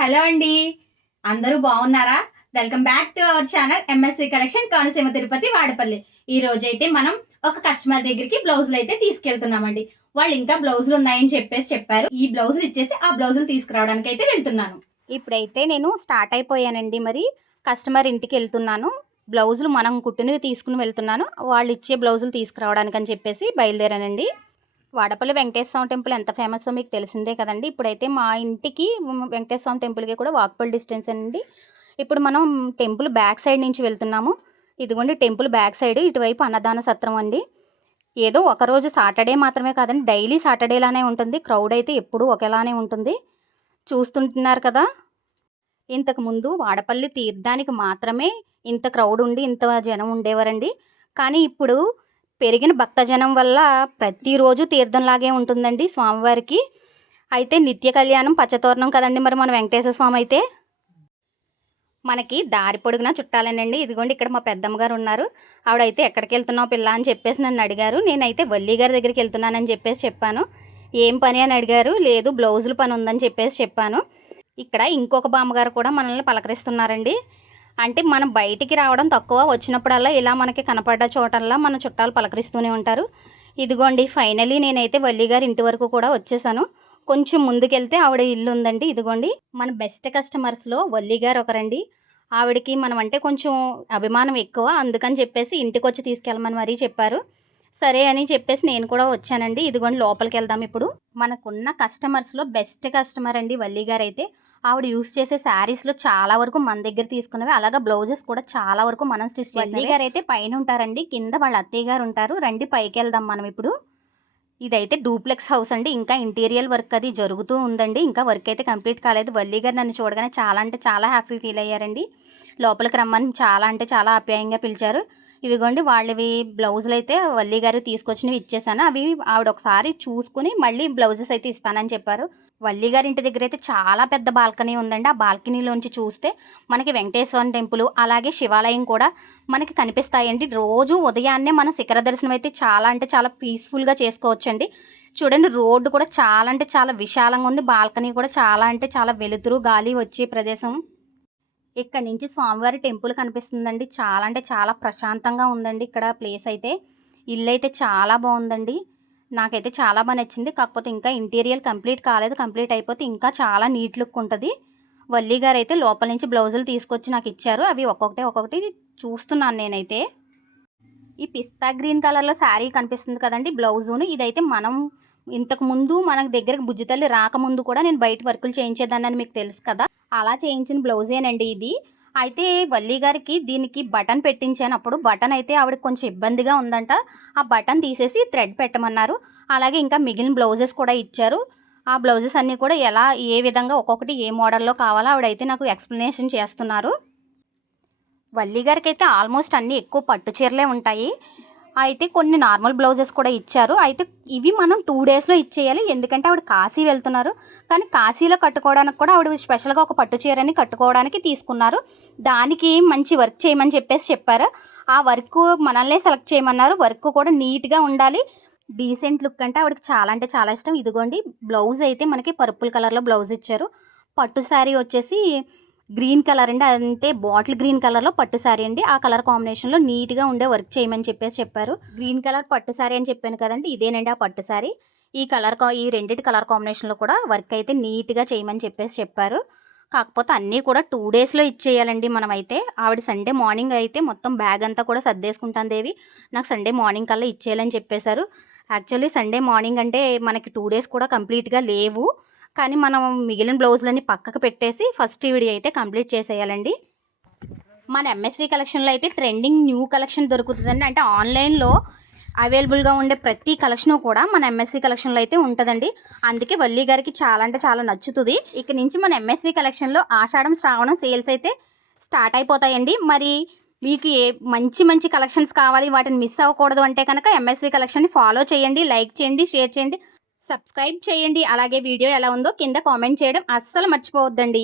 Hello అండి, అందరూ బాగున్నారా? Welcome back to our channel MSV collection Konaseema Tirupati Vadapalli. ఈ రోజు అయితే మనం ఒక కస్టమర్ దగ్గరికి బ్లౌజులు అయితే తీసుకెళ్తున్నామండి. వాళ్ళు ఇంకా బ్లౌజులు ఉన్నాయని చెప్పారు. ఈ బ్లౌజులు ఇచ్చేసి ఆ బ్లౌజులు తీసుకురావడానికి అయితే వెళ్తున్నాను. ఇప్పుడైతే నేను స్టార్ట్ అయిపోయానండి. మరి కస్టమర్ ఇంటికి వెళ్తున్నాను. బ్లౌజులు మనం కుట్టినవి తీసుకుని వెళ్తున్నాను. వాళ్ళు ఇచ్చే బ్లౌజులు తీసుకురావడానికి అని చెప్పేసి బయలుదేరానండి. వాడపల్లి వెంకటేశ్వర స్వామి టెంపుల్ ఎంత ఫేమస్సో మీకు తెలిసిందే కదండి. ఇప్పుడైతే మా ఇంటికి వెంకటేశ్వర స్వామి టెంపుల్కి కూడా వాకబుల్ డిస్టెన్స్ అండి. ఇప్పుడు మనం టెంపుల్ బ్యాక్ సైడ్ నుంచి వెళ్తున్నాము. ఇదిగోండి టెంపుల్ బ్యాక్ సైడ్, ఇటువైపు అన్నదాన సత్రం అండి. ఏదో ఒకరోజు సాటర్డే మాత్రమే కాదండి, డైలీ సాటర్డేలానే ఉంటుంది. క్రౌడ్ అయితే ఎప్పుడూ ఒకేలానే ఉంటుంది. చూస్తుంటున్నారు కదా, ఇంతకుముందు వాడపల్లి తీర్థానికి మాత్రమే ఇంత క్రౌడ్ ఉండి ఇంత జనం ఉండేవారండి. కానీ ఇప్పుడు పెరిగిన భక్తజనం వల్ల ప్రతిరోజు తీర్థంలాగే ఉంటుందండి స్వామివారికి. అయితే నిత్య కళ్యాణం పచ్చతోరణం కదండి మరి మన వెంకటేశ్వర స్వామి అయితే. మనకి దారి పొడుగున చుట్టాలేనండి. ఇదిగోండి ఇక్కడ మా పెద్దమ్మ గారు ఉన్నారు. ఆవిడైతే ఎక్కడికి వెళ్తున్నావు పిల్ల అని చెప్పేసి నన్ను అడిగారు. నేనైతే వల్లి గారి దగ్గరికి వెళ్తున్నానని చెప్పేసి చెప్పాను. ఏం పని అని అడిగారు. లేదు బ్లౌజుల పని ఉందని చెప్పేసి చెప్పాను. ఇక్కడ ఇంకొక బామ్మగారు కూడా మనల్ని పలకరిస్తున్నారండి. అంటే మనం బయటికి రావడం తక్కువ, వచ్చినప్పుడల్లా ఇలా మనకి కనపడ్డ చోటల్లా మన చుట్టాలు పలకరిస్తూనే ఉంటారు. ఇదిగోండి ఫైనలీ నేనైతే వల్లి గారి ఇంటి వరకు కూడా వచ్చేసాను. కొంచెం ముందుకెళ్తే ఆవిడ ఇల్లు ఉందండి. ఇదిగోండి మన బెస్ట్ కస్టమర్స్లో వల్లి గారు ఒకరండి. ఆవిడకి మనం అంటే కొంచెం అభిమానం ఎక్కువ, అందుకని చెప్పేసి ఇంటికి వచ్చి తీసుకెళ్ళమని మరీ చెప్పారు. సరే అని చెప్పేసి నేను కూడా వచ్చానండి. ఇదిగోండి లోపలికి వెళ్దాం. ఇప్పుడు మనకున్న కస్టమర్స్లో బెస్ట్ కస్టమర్ అండి వల్లి గారు అయితే. ఆవిడ యూస్ చేసే శారీస్లో చాలా వరకు మన దగ్గర తీసుకున్నవి, అలాగే బ్లౌజెస్ కూడా చాలా వరకు మనం స్టిచ్ చేసి. వల్లి గారు అయితే పైన ఉంటారండి, కింద వాళ్ళ అత్తయ్య గారు ఉంటారు. రండి పైకి వెళ్దాం మనం ఇప్పుడు. ఇదైతే డూప్లెక్స్ హౌస్ అండి. ఇంకా ఇంటీరియర్ వర్క్ అది జరుగుతూ ఉందండి. ఇంకా వర్క్ అయితే కంప్లీట్ కాలేదు. వల్లి గారు నన్ను చూడగానే చాలా అంటే చాలా హ్యాపీ ఫీల్ అయ్యారండి. లోపలికి రమ్మని చాలా అంటే చాలా ఆప్యాయంగా పిలిచారు. ఇవిగోండి వాళ్ళవి బ్లౌజులు అయితే వల్లి గారు తీసుకొచ్చినవి ఇచ్చేసాను. అవి ఆవిడ ఒకసారి చూసుకుని మళ్ళీ బ్లౌజెస్ అయితే ఇస్తానని చెప్పారు. వల్లి గారి ఇంటి దగ్గర అయితే చాలా పెద్ద బాల్కనీ ఉందండి. ఆ బాల్కనీలోంచి చూస్తే మనకి వెంకటేశ్వర టెంపుల్ అలాగే శివాలయం కూడా మనకి కనిపిస్తాయండి. రోజు ఉదయాన్నే మన శిఖర దర్శనం అయితే చాలా అంటే చాలా పీస్ఫుల్గా చేసుకోవచ్చండి. చూడండి రోడ్డు కూడా చాలా అంటే చాలా విశాలంగా ఉంది. బాల్కనీ కూడా చాలా అంటే చాలా వెలుతురు గాలి వచ్చే ప్రదేశం. ఇక్కడ నుంచి స్వామివారి టెంపుల్ కనిపిస్తుందండి. చాలా అంటే చాలా ప్రశాంతంగా ఉందండి ఇక్కడ ప్లేస్ అయితే. ఇల్లు అయితే చాలా బాగుందండి. నాకైతే చాలా బాగా నచ్చింది. కాకపోతే ఇంకా ఇంటీరియర్ కంప్లీట్ కాలేదు. కంప్లీట్ అయిపోతే ఇంకా చాలా నీట్ లుక్ ఉంటుంది. వల్లి గారు అయితే లోపల నుంచి బ్లౌజులు తీసుకొచ్చి నాకు ఇచ్చారు. అవి ఒక్కొక్కటి చూస్తున్నాను నేనైతే. ఈ పిస్తా గ్రీన్ కలర్లో శారీ కనిపిస్తుంది కదండి బ్లౌజును. ఇదైతే మనం ఇంతకుముందు మన దగ్గరకు బుజ్జితల్లి రాకముందు కూడా నేను బయట వర్కులు చేయించేదాన్ని మీకు తెలుసు కదా, అలా చేయించిన బ్లౌజేనండి ఇది. అయితే వల్లి గారికి దీనికి బటన్ పెట్టించాను. అప్పుడు బటన్ అయితే ఆవిడకి కొంచెం ఇబ్బందిగా ఉందంట. ఆ బటన్ తీసేసి థ్రెడ్ పెట్టమన్నారు. అలాగే ఇంకా మిగిలిన బ్లౌజెస్ కూడా ఇచ్చారు. ఆ బ్లౌజెస్ అన్నీ కూడా ఎలా ఏ విధంగా ఒక్కొక్కటి ఏ మోడల్లో కావాలో ఆవిడైతే నాకు ఎక్స్ప్లెనేషన్ చేస్తున్నారు. వల్లి గారికి అయితే ఆల్మోస్ట్ అన్నీ ఎక్కువ పట్టు చీరలే ఉంటాయి. అయితే కొన్ని నార్మల్ బ్లౌజెస్ కూడా ఇచ్చారు. అయితే ఇవి మనం 2 డేస్లో ఇచ్చేయాలి. ఎందుకంటే ఆవిడ కాశీ వెళ్తున్నారు. కానీ కాశీలో కట్టుకోవడానికి కూడా ఆవిడ స్పెషల్గా ఒక పట్టు చీరని కట్టుకోవడానికి తీసుకున్నారు. దానికి మంచి వర్క్ చేయమని చెప్పేసి చెప్పారు. ఆ వర్క్ మనల్నే సెలెక్ట్ చేయమన్నారు. వర్క్ కూడా నీట్గా ఉండాలి, డీసెంట్ లుక్ అంటే ఆవిడకి చాలా అంటే చాలా ఇష్టం. ఇదిగోండి బ్లౌజ్ అయితే మనకి పర్పుల్ కలర్లో బ్లౌజ్ ఇచ్చారు. పట్టు శారీ వచ్చేసి గ్రీన్ కలర్ అండి. అంటే బాటిల్ గ్రీన్ కలర్లో పట్టు శారీ అండి. ఆ కలర్ కాంబినేషన్లో నీట్గా ఉండే వర్క్ చేయమని చెప్పేసి చెప్పారు. గ్రీన్ కలర్ పట్టు శారీ అని చెప్పాను కదండి, ఇదేనండి ఆ పట్టు శారీ. ఈ రెండింటి కలర్ కాంబినేషన్లో కూడా వర్క్ అయితే నీట్గా చేయమని చెప్పేసి చెప్పారు. కాకపోతే అన్నీ కూడా 2 డేస్లో ఇచ్చేయాలండి మనమైతే. ఆవిడ సండే మార్నింగ్ అయితే మొత్తం బ్యాగ్ అంతా కూడా సర్దేసుకుంటాను దేవి, నాకు సండే మార్నింగ్ కల్లా ఇచ్చేయాలని చెప్పేశారు. యాక్చువల్లీ సండే మార్నింగ్ అంటే మనకి 2 డేస్ కూడా కంప్లీట్గా లేవు. కానీ మనం మిగిలిన బ్లౌజులన్నీ పక్కకు పెట్టేసి ఫస్ట్ ఈ వీడియో అయితే కంప్లీట్ చేసేయాలండి. మన ఎంఎస్వి కలెక్షన్లో అయితే ట్రెండింగ్ న్యూ కలెక్షన్ దొరుకుతుందండి. అంటే ఆన్లైన్లో అవైలబుల్గా ఉండే ప్రతి కలెక్షన్ కూడా మన ఎంఎస్వి కలెక్షన్లో అయితే ఉంటుందండి. అందుకే వల్లి గారికి చాలా అంటే చాలా నచ్చుతుంది. ఇక నుంచి మన ఎంఎస్వి కలెక్షన్లో ఆషాఢం శ్రావణం సేల్స్ అయితే స్టార్ట్ అయిపోతాయండి. మరి మీకు మంచి మంచి కలెక్షన్స్ కావాలి, వాటిని మిస్ అవ్వకూడదు అంటే కనుక ఎంఎస్వి కలెక్షన్ని ఫాలో చేయండి, లైక్ చేయండి, షేర్ చేయండి, సబ్స్క్రైబ్ చేయండి. అలాగే వీడియో ఎలా ఉందో కింద కామెంట్ చేయడం అస్సలు మర్చిపోవద్దండి.